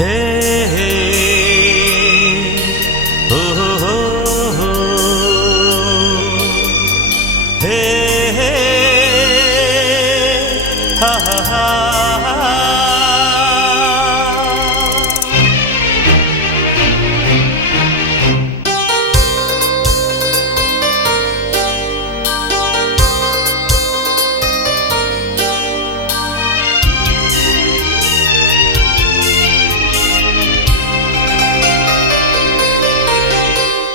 ಹೇ ಓ ಹೋ ಹೇ ಹಾ ಹಾ ಹಾ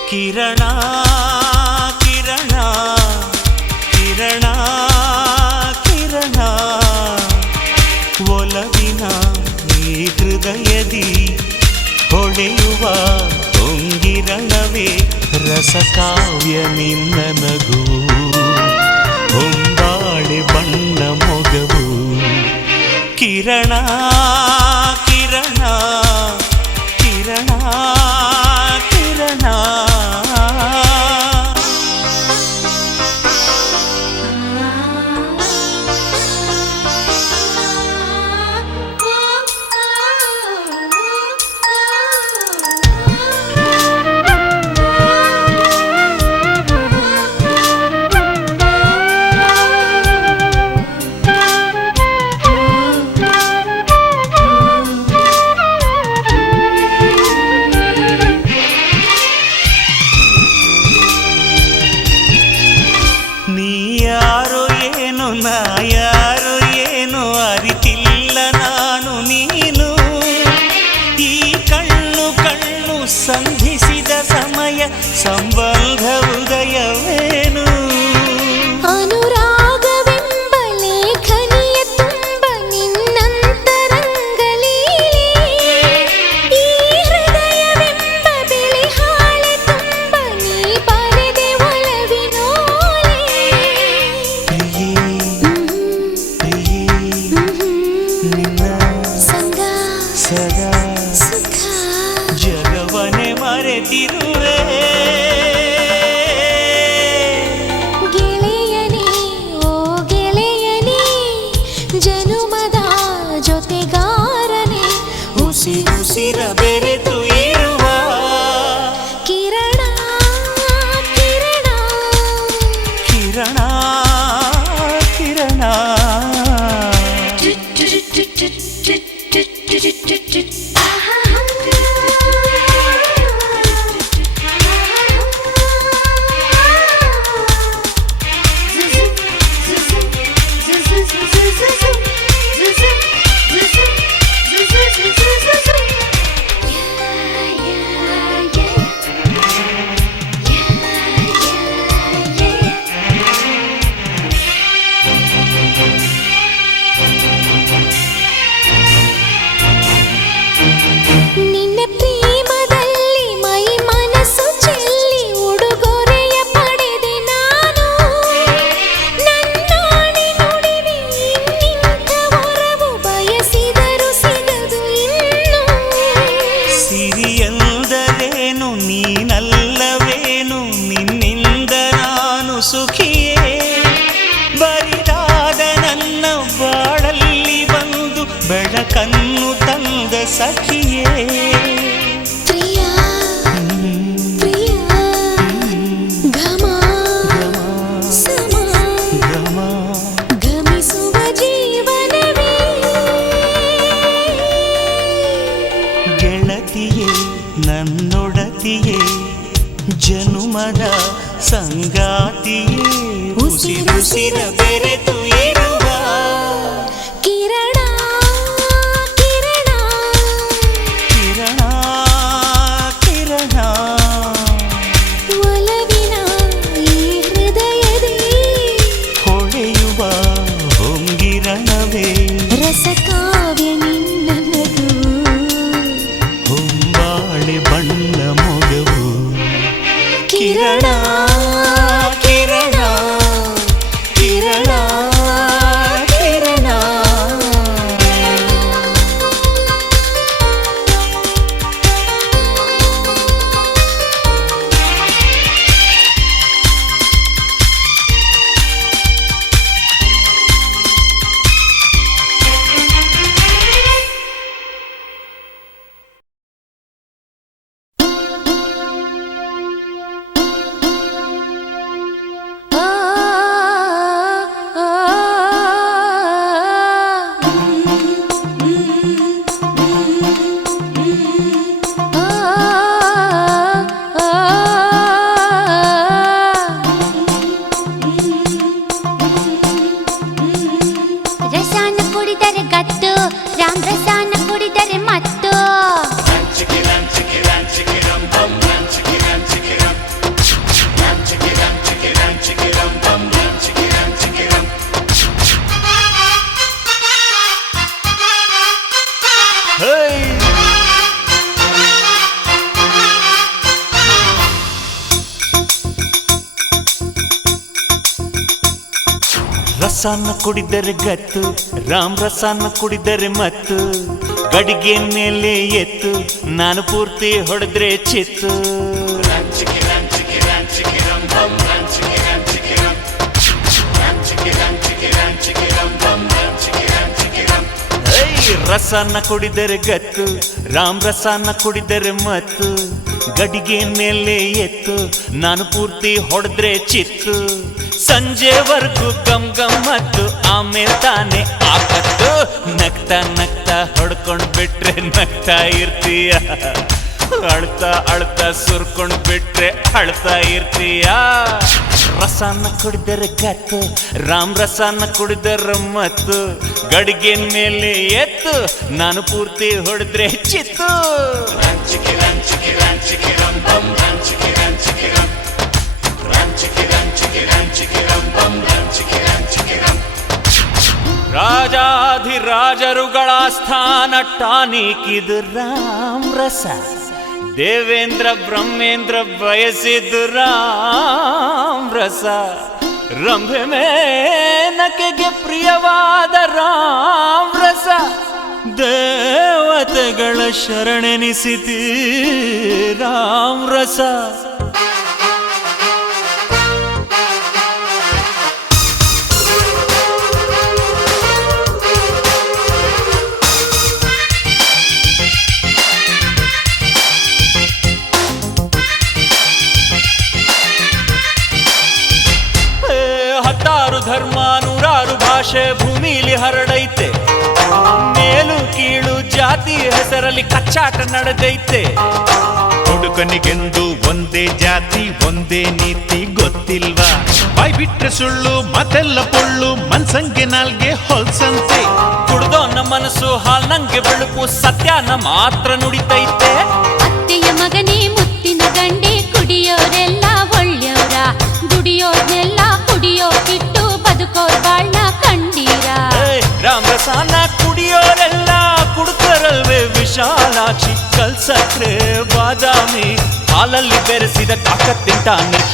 ಕಿರಣ ಕಿರಣ ಕಿರಣ ಕಿರಣ ಒಲವಿನ ಈ ಹೃದಯದಿ ಹೊಳೆಯುವ ಹೊಂಗಿರಣವೇ ರಸಕಾವ್ಯ ನಿನ್ನ ನಗು ಹೊಂಬಾಳೆ ಬಣ್ಣ ಮೊಗವು ಕಿರಣ ಕಿರಣ ಕಿರಣ ಕಿರಣ ಯಾರು ಏನು ಅರಿತಿಲ್ಲ ನಾನು ನೀನು ಈ ಕಣ್ಣು ಕಣ್ಣು ಸಂಧಿಸಿದ ಸಮಯ ಸಂಬಂಧ ಉದಯವೇನು ಅನುರಾಗವೆಂಬ ಲೇಖನಿಯ ತುಂಬ ನಿನ್ನಂತರಂಗಲೀಲೆ ಈ ಹೃದಯವೆಂಬ ಬೆಳೆ ಹಾಳೆ ತುಂಬ ನೀ ಬರೆದೆ ಒಲವಿನೋಲೆ ಸದಾ ಸುಖ ಜಗವನೆ ಮರೆತಿರುವೆ ಗೆಳೆಯನೇ ಓ ಗೆಳೆಯನೇ ಜನುಮದ ಜೊತೆಗಾರನೇ ಉಸಿರ ಬೆರೆತು ಇರುವ ಕಿರಣ ಕಿರಣ ಕಿರಣ ಕಿರಣ ಸಿರಿಯೆಂದರೇನು ನೀನಲ್ಲವೇನು ನಿನ್ನಿಂದ ನಾನು ಸುಖಿಯೇ ಬರಿದಾದ ನನ್ನ ಬಾಳಲ್ಲಿ ಬಂದು ಬೆಳಕನ್ನು ತಂದ ಸಖಿಯೇ ಪ್ರಿಯ ಪ್ರಿಯ ಘಮ ಸಮ ಗಮ ಘಮಿಸುವ ಜೀವನವೇ ಗೆಳತಿಯೇ ನನ್ನೊಡತಿಯೇ ಜನುಮದ ಸಂಗಾತಿಯೇ ಉಸಿರುಸಿರ ಬೆರೆತು ಇರುವ ಕಿರಣ ಕಿರಣ ಕಿರಣ ಕಿರಣ ಒಲವಿನ ಈ ಹೃದಯದಿ ಹೊಳೆಯುವ ಹೊಂಗಿರಣವೇ ರಸಕಾವ್ಯ ನಿನ್ನ ನಗು ಹೊಂಬಾಳೆ ಬಣ್ಣ ಮೊಗವು ಕಿರಣ ರಸನ ಕುಡಿದರೆ ಗತ್ತು, ರಾಮ್ ರಸನ ಕುಡಿದರೆ ಮತ್ತು ಗಡಿಗೆ ಮೇಲೆ ಎತ್ತು, ನಾನು ಪೂರ್ತಿ ಹೊಡೆದ್ರೆ ಚಿತ್ತು. ರಸನ ಕುಡಿದರೆ ಗತ್ತು, ರಾಮ್ ರಸನ ಕುಡಿದರೆ ಮತ್ತು ಗಡಿಗೆ ಮೇಲೆ ಎತ್ತು, ನಾನು ಪೂರ್ತಿ ಹೊಡೆದ್ರೆ ಚಿತ್ತು. ಸಂಜೆವರೆಗೂ ಗಮ್ ಗಮ್ ಮತ್ತು ಆಮೇಲೆ ತಾನೆ ಆಪತ್ತು. ನಗ್ತಾ ನಗ್ತಾ ಹೊಡ್ಕೊಂಡ್ ಬಿಟ್ರೆ ನಗ್ತಾ ಇರ್ತೀಯ, ಅಳ್ತಾ ಅಳ್ತಾ ಸುರ್ಕೊಂಡ್ ಬಿಟ್ರೆ ಅಳ್ತಾ ಇರ್ತೀಯ. ರಸನ ಕುಡಿದರೆ ಗತ್ತು, ರಾಮ್ ರಸನ ಕುಡಿದರೆ ಮತ್ತು ಗಡಿಗೆ ಮೇಲೆ ಎತ್ತು, ನಾನು ಪೂರ್ತಿ ಹೊಡೆದ್ರೆ ಚಿತ್ತು. ರಾಜಾಧಿರಾಜರುಗಳ ಸ್ಥಾನ ಟಾನಿಕಿದು ರಾಮ್ ರಸ, ದೇವೇಂದ್ರ ಬ್ರಹ್ಮೇಂದ್ರ ಬಯಸಿದ್ದು ರಾಮ್ ರಸ. ರಂಭೆ ಮೇನಕೆಗೆ ಪ್ರಿಯವಾದ ರಾಮ್ ರಸ, ದೇವತೆಗಳ ಶರಣೆನಿಸಿತಿ ರಾಮ್ ರಸ. ಧರ್ಮ ನೂರಾರು ಭಾಷೆ ಭೂಮಿಲಿ ಹರಡೈತೆ, ಮೇಲು ಕೀಳು ಜಾತಿ ಹೆಸರಲ್ಲಿ ಕಚ್ಚಾಟ ನಡೆದೈತೆ. ಹುಡುಕನಿಗೆಂದು ಒಂದೇ ಜಾತಿ ಒಂದೇ ನೀತಿ ಗೊತ್ತಿಲ್ವಾ? ಬಾಯ್ ಬಿಟ್ರೆ ಸುಳ್ಳು ಮತ್ತೆಲ್ಲ ಪೊಳ್ಳು, ಮನ್ಸಂಗೆ ನಾಲ್ಗೆ ಹೊಲ್ಸಂತೆ. ಕುಡ್ದೋನ ಮನಸ್ಸು ಹಾಲ್ನಂಗೆ ಬೆಳುಪು, ಸತ್ಯನ ಮಾತ್ರ ನುಡಿತೈತೆ. ಅತ್ತೆಯ ಮಗನೇ ಮುತ್ತಿನ ಗಂಡೆ, ಕುಡಿಯೋರೆಲ್ಲ ಒಳ್ಳೆಯವರ, ದುಡಿಯೋರ್ನೆಲ್ಲ ಕುಡಿಯೋಕಿಟ್ಟು ಬದುಕೋರ್ ಬಾಳ್ನ ಕಂಡೀರ. ರಾಮ್ ರಸನ ಕುಡಿಯೋರೆಲ್ಲ ಕುಡ್ಕರಲ್ವೇ ವಿಶಾಲಾಕ್ಷಿ, ಕಲ್ಸಕ್ರೆ ಬಾದಾಮಿ ಹಾಲಲ್ಲಿ ಬೆರೆಸಿದ ತಾಕತ್ತಿನ ಟಾನಿಕ್.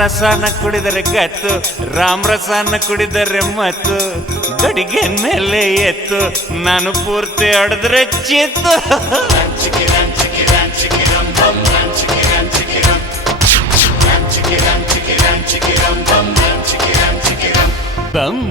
ರಸನ ಕುಡಿದರೆ ಗತ್ತು, ರಾಮ್ ರಸನ ಕುಡಿದರೆ ಮತ್ತು ಗಡಿಗೆ ಮೇಲೆ ಎತ್ತು, ನಾನು ಪೂರ್ತಿ ಹೊಡೆದ್ರೆ ಚಿತ್ತು. ಬಮ್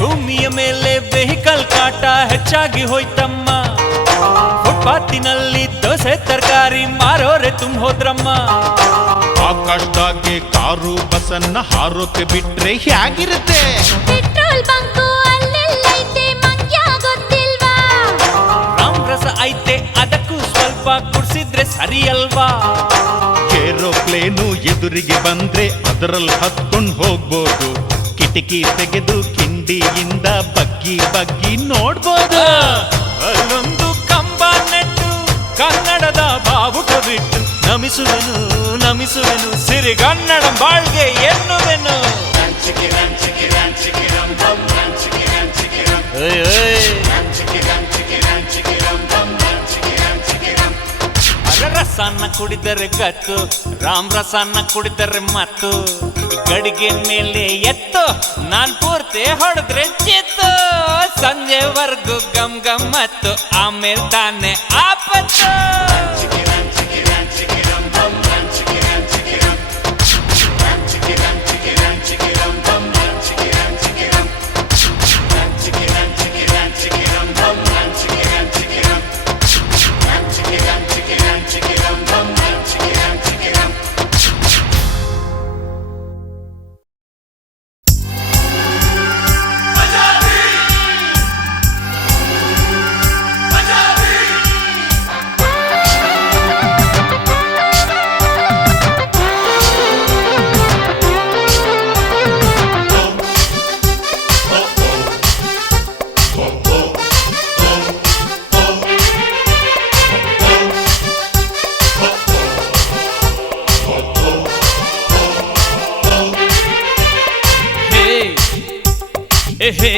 ಭೂಮಿಯ ಮೇಲೆ ವೆಹಿಕಲ್ ಕಾಟ ಹೆಚ್ಚಾಗಿ ಹೋಯ್ತಮ್ಮ, ಫುಟ್ಪಾತಿನಲ್ಲಿ ದೋಸೆ ತರಕಾರಿ ಮಾರೋರೆ ತುಂಬ ಹೋದ್ರಮ್ಮ. ಆಕಾಶದಾಗೆ ಕಾರು ಬಸ್ಸನ್ನ ಹಾರೋಕೆ ಬಿಟ್ರೆ ಹೇಗಿರುತ್ತೆ? ಪೆಟ್ರೋಲ್ ಬಂಕು ಅಲ್ಲೆಲ್ಲೈತೆ ಮಂಗ್ಯ ಗೊತ್ತಿಲ್ವಾ? ರಾಮ್ ರಸ ಐತೆ ಅದಕ್ಕೂ ಸ್ವಲ್ಪ ಕುಡ್ಸಿದ್ರೆ ಸರಿ ಅಲ್ವಾ? ಏರೋಪ್ಲೇನು ಎದುರಿಗೆ ಬಂದ್ರೆ ಅದರಲ್ಲಿ ಹತ್ಕೊಂಡು ಹೋಗ್ಬೋದು, ಕಿಟಕಿ ತೆಗೆದು ಕಿಂಡಿಯಿಂದ ಬಗ್ಗಿ ಬಗ್ಗಿ ನೋಡ್ಬೋದು. ಅಲ್ಲೊಂದು ಕಂಬ ನೆಟ್ಟು ಕನ್ನಡದ ಬಾವುಟ ಬಿಟ್ಟು ನಮಿಸುವೆನು ನಮಿಸುವೆನು ಸಿರಿಗನ್ನಡ ಬಾಳ್ಗೆ ಎನ್ನುವೆನು. ರಸನ್ನ ಕುಡಿದರೆ ಗತ್ತು, ರಾಮ್ ರಸನ್ನ ಕುಡಿದರೆ ಮತ್ತು ಗಡಿಗೆ ಮೇಲೆ ಎತ್ತು, ನಾನ್ ಪೂರ್ತಿ ಹೊಡೆದ್ರೆ ಚಿತ್ತು. ಸಂಜೆವರೆಗೂ ಗಮ್ ಗಮ್ ಮತ್ತು ಆಮೇಲೆ ತಾನೆ ಆಪತ್ತು.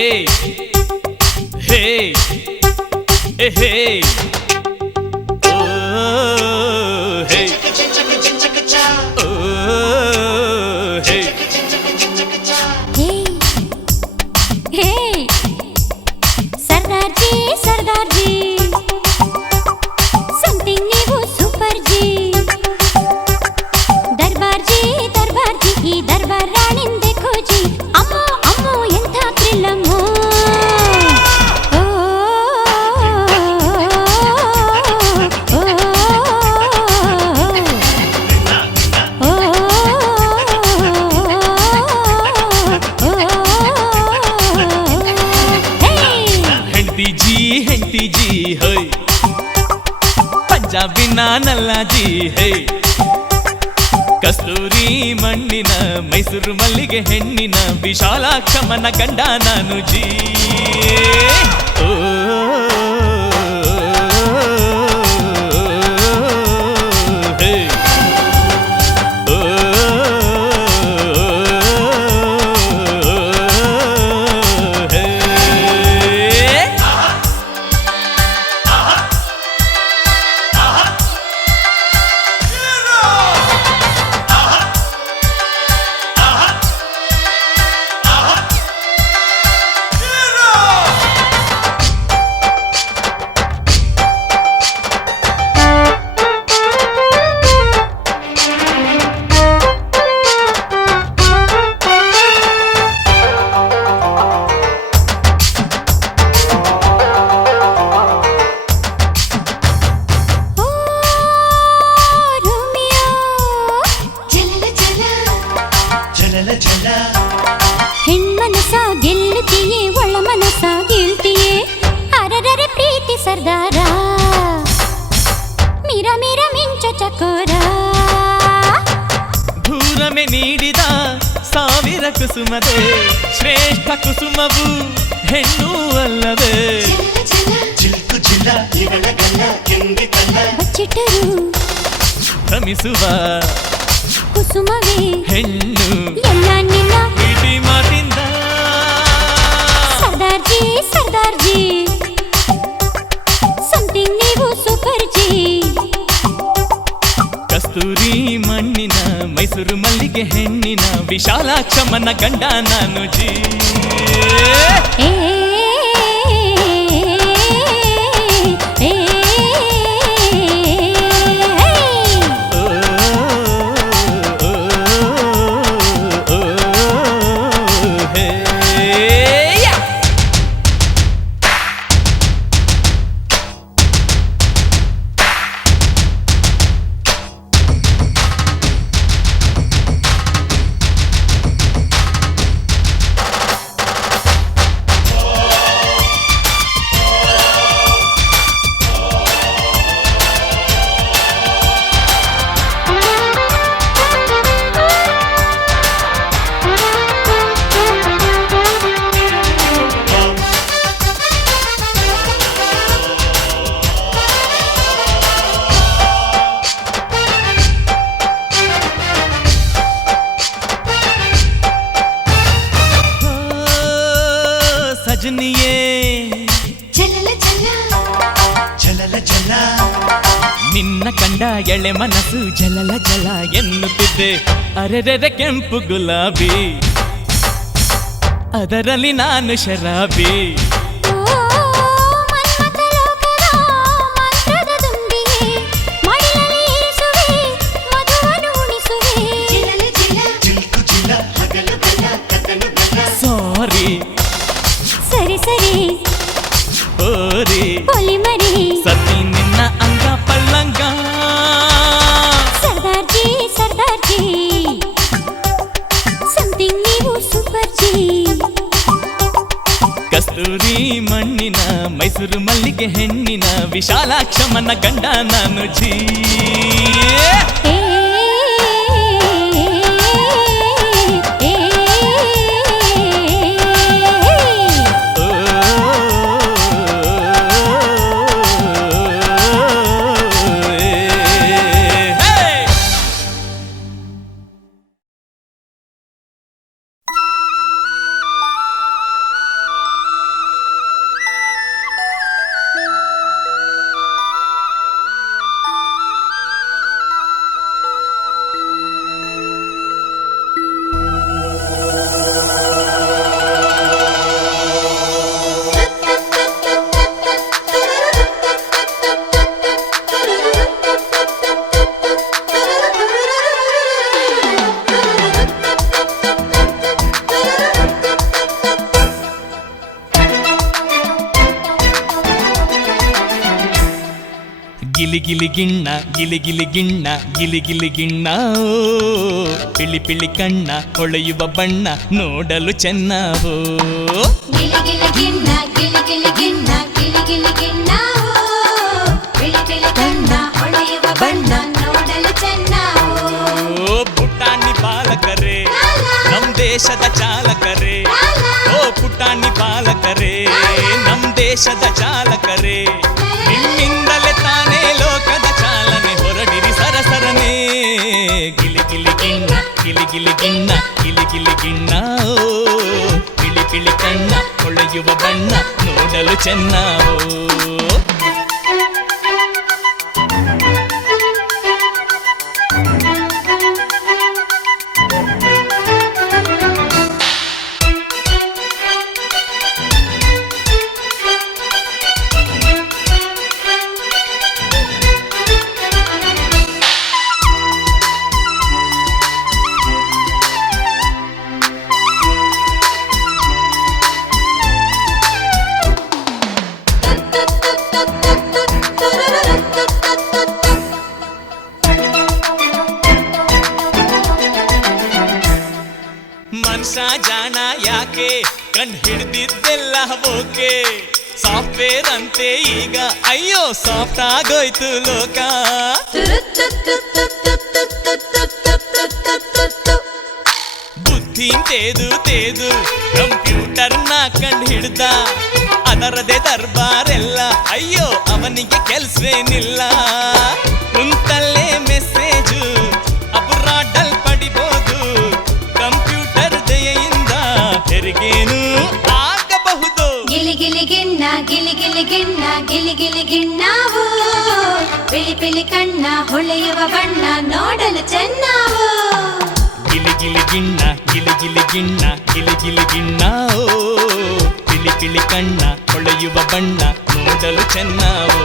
ಹೇ ಹೇ ಓ ಹೇ ಓ ಹೇ ಹೇ ಸರ್ದಾರ್ಜಿ ಸರ್ದಾರ್ಜಿ ಸಮಥಿಂಗ್ ನೀವು ಸೂಪರ್ ಜಿ ದರ್ಬಾರ್ಜಿ ದರ್ಬಾರ್ಜಿ ಈ ದರ್ಬಾರ್ ರಾಣಿನ್ देखो जी ಅಮ್ಮೋ ಅಮ್ಮೋ ಎಂಥ ಥ್ರಿಲ್ ಅಮ್ಮೋ ಓ ಹೆಂಡತಿ ಜಿ ಹೈ ಪಂಜಾಬಿ ನಾನಲ್ಲ ಜಿ ಹೈ ಕಸ್ತೂರಿ ಮಣ್ಣಿನ ಮೈಸೂರು ಮಲ್ಲಿಗೆ ಹೆಣ್ಣಿನ ವಿಶಾಲಾಕ್ಷಮನ ಗಂಡ ನಾನು ಜೀ ಓ ಹೇ ಓ ಹೇ ಹೆಣ್ಮನಸ ಗೆಲ್ಲುತ್ತೀಯೇ ಒಳ ಮನಸ ಗೆಲ್ತೀಯೇ ಅರರರೆ ಪ್ರೀತಿ ಸರ್ದಾರ ಮಿರ ಮಿರ ಮಿಂಚ ಚಕೋರ ದೂರಮೆ ನೀಡಿದ ಸಾವಿರ ಕುಸುಮದೆ ಶ್ರೇಷ್ಠ ಕುಸುಮವು ಹೆಣ್ಣು ಅಲ್ಲವೇ ಬಚ್ಚಿಟ್ಟರು ಭ್ರಮಿಸುವ ಕುಸುಮವೇ ಹೆಣ್ಣು ಎಲ್ಲ ನಿನ್ನ ಪ್ರೀತಿ ಮಾತಿಂದ ಸರ್ದಾರ್ಜಿ ಸರ್ದಾರ್ಜಿ ಸಮಥಿಂಗ್ ನೀವು ಸೂಪರ್ ಜಿ ಕಸ್ತೂರಿ ಮಣ್ಣಿನ ಮೈಸೂರು ಮಲ್ಲಿಗೆ ಹೆಣ್ಣಿನ ವಿಶಾಲಾಕ್ಷಮನ ಗಂಡ ನಾನು ಜೀ ಏ ಓ, ಓ, ಓ, ಹೇ ಯಾ. ಸಜನಿಯೇ ನಿನ್ನ ಕಂಡ ಎಳೆ ಮನಸ್ಸು ಜಲಲ ಜಲ ಎನ್ನುತ್ತಿದ್ದೆ ಅರೆರೆರೆ ಕೆಂಪು ಗುಲಾಬಿ ಅದರಲ್ಲಿ ನಾನು ಶರಾಬಿ ಸಾರಿ ಸರಿ ಸರಿ ಓರಿ ಪೊಲಿ ಮರಿ ಸತಿ ನಿನ್ನ ಅಂಗ ಪಲ್ಲಂಗ ಸರ್ದಾರ್ಜಿ ಸರ್ದಾರ್ಜಿ ಸಮಥಿಂಗ್ ನೀವು ಸೂಪರ್ ಜಿ ಕಸ್ತೂರಿ ಮಣ್ಣಿನ ಮೈಸೂರು ಮಲ್ಲಿಗೆ ಹೆಣ್ಣಿನ ವಿಶಾಲಾಕ್ಷಮನ ಗಂಡ ನಾನು ಜೀ ಏ ಓ, ಹೇ. ಗಿಲಿ ಗಿಲಿ ಗಿಣ್ಣ ಗಿಲಿ ಗಿಲಿ ಗಿಣ್ಣ ಗಿಲಿ ಗಿಲಿ ಗಿಣ್ಣ ಪಿಳಿ ಪಿಳಿ ಕಣ್ಣ ಹೊಳೆಯುವ ಬಣ್ಣ ನೋಡಲು ಚೆನ್ನವೋ ಗಿಲಿ ಗಿಲಿ ಗಿಣ್ಣ ಗಿಲಿ ಗಿಲಿ ಗಿಣ್ಣ ಗಿಲಿ ಗಿಲಿ ಗಿಣ್ಣ ಬಿಳಿ ಬಿಳಿ ಕಣ್ಣ ಹೊಳೆಯುವ ಬಣ್ಣ ನೋಡಲು ಚೆನ್ನ ಓ ಪುಟಾಣಿ ಬಾಲಕರೇ ನಮ್ ದೇಶದ ಚಾಲಕರೇ ಓ ಪುಟಾಣಿ ಬಾಲಕರೇ ನಮ್ ದೇಶದ ಚಾಲಕರೇ ನಿಮ್ಮಿಂದಲೇ ತಾನೇ ಲೋಕದ ಚಾಲನೆ ಹೊರಡಿರಿ ಸರಸರನೆ ಗಿಲಿ ಗಿಲಿ ಗಿಣ್ಣ ಗಿಲಿ ಗಿಲಿ ಗಿಣ್ಣ ಗಿಲಿ ಗಿಲಿ ಗಿಣ್ಣ ಪಿಳಿ ಪಿಳಿ ಕಣ್ಣ ಹೊಳೆಯುವ ಬಣ್ಣ ನೋಡಲು ಚೆನ್ನವೋ ಮನ್ಸ ಜಾಣ ಯಾಕೆ ಕಣ್ ಹಿಡ್ದಿದ್ದೆಲ್ಲ ಓಕೆ ಸಾಫ್ಟ್ವೇರ್ ಅಂತೆ ಈಗ ಅಯ್ಯೋ ಸಾಫ್ಟ್ ಆಗೋಯ್ತು ಲೋಕ ಬುದ್ಧಿ ತೇದು ತೇದು ಕಂಪ್ಯೂಟರ್ನ ಕಂಡು ಹಿಡ್ದ ಅದರದೇ ದರ್ಬಾರೆಲ್ಲ ಅಯ್ಯೋ ಅವನಿಗೆ ಕೆಲ್ಸವೇನಿಲ್ಲ ಕುಂತಲ್ಲೇ ಮೆಸೇಜು ಅಬ್ರಾಡಲ್ ಪಡಿಬೋದು ಕಂಪ್ಯೂಟರ್ ದಯೆಯಿಂದ ಹೆರಿಗೇನು ಆಗಬಹುದು ಗಿಲಿ ಗಿಲಿ ಗಿಣ್ಣ ಗಿಲಿ ಗಿಲಿ ಗಿಣ್ಣ ಗಿಲಿ ಗಿಲಿ ಗಿಣ್ಣವು ಬಿಳಿ ಬಿಳಿ ಕಣ್ಣ ಹೊಳೆಯುವ ಬಣ್ಣ ನೋಡಲು ಚೆನ್ನವು ಗಿಲಿ ಗಿಲಿ ಗಿಣ್ಣ ಗಿಲಿ ಗಿಲಿ ಗಿಣ್ಣ ಗಿಲಿ ಗಿಲಿ ಗಿಣ್ಣ ಪಿಳಿ ಪಿಳಿ ಕಣ್ಣ ಹೊಳೆಯುವ ಬಣ್ಣ ನೋಡಲು ಚೆನ್ನವೋ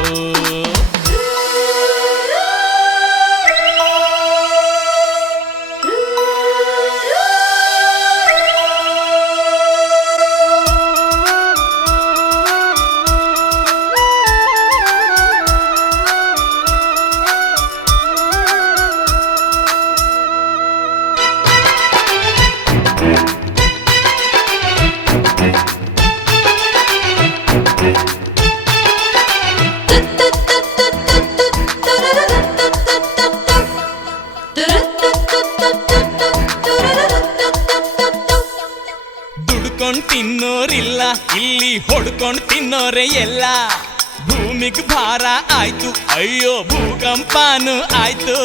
ದುಡ್ಕೊಂಡ್ ತಿನ್ನೋರಿಲ್ಲ ಇಲ್ಲಿ ಹೊಡ್ಕೊಂಡ್ ತಿನ್ನೋರೆ ಎಲ್ಲ ಭೂಮಿಗ್ ಭಾರ ಆಯ್ತು ಅಯ್ಯೋ ಭೂಕಂಪನೂ ಆಯ್ತು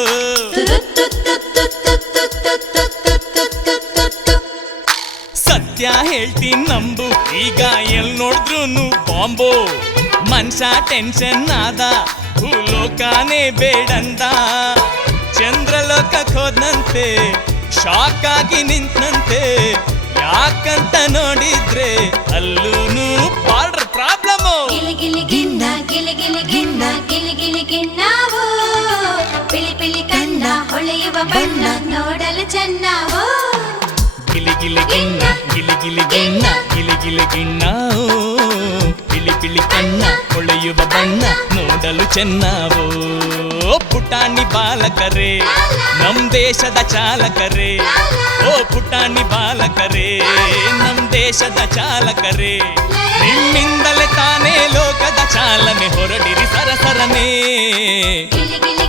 ಸತ್ಯ ಹೇಳ್ತೀನಿ ನಂಬು ಈಗ ಎಲ್ ನೋಡಿದ್ರು ಬಾಂಬು ಮನ್ಸ ಟೆನ್ಷನ್ ಆದ ಭೂಲೋಕನೇ ಬೇಡಂದ ಚಂದ್ರಲೋಕಕ್ಕೆ ಹೋದ್ನಂತೆ ಶಾಕ್ ಆಗಿ ನಿಂತಂತೆ ಯಾಕಂತ ನೋಡಿದ್ರೆ ಅಲ್ಲೂನು ಬಾರ್ಡರ್ ಪ್ರಾಬ್ಲಮ್ ಗಿಲಿ ಗಿಲಿ ಗಿಣ್ಣ ಗಿಲಿ ಗಿಲಿ ಗಿಣ್ಣ ಗಿಲಿ ಗಿಲಿ ಗಿಣ್ಣವು ಬಿಳಿ ಬಿಳಿ ಕಣ್ಣ ಹೊಳೆಯುವ ಬಣ್ಣ ನೋಡಲು ಚೆನ್ನವು ಗಿಲಿ ಗಿಲಿ ಗಿಣ್ಣ ಗಿಲಿ ಗಿಲಿ ಗಿಣ್ಣ ಗಿಲಿ ಗಿಲಿ ಗಿಣ್ಣ ಪಿಳಿ ಪಿಳಿ ಕಣ್ಣ ಹೊಳೆಯುವ ಬಣ್ಣ ನೋಡಲು ಚೆನ್ನವೋ ಪುಟಾಣಿ ಬಾಲಕರೇ ನಮ್ ದೇಶದ ಚಾಲಕರೇ ಓ ಪುಟಾಣಿ ಬಾಲಕರೇ ನಮ್ ದೇಶದ ಚಾಲಕರೇ ನಿಮ್ಮಿಂದಲೇ ತಾನೇ ಲೋಕದ ಚಾಲನೆ ಹೊರಡಿರಿ ಸರಸರನೆ ಗಿಲಿ ಗಿಲಿ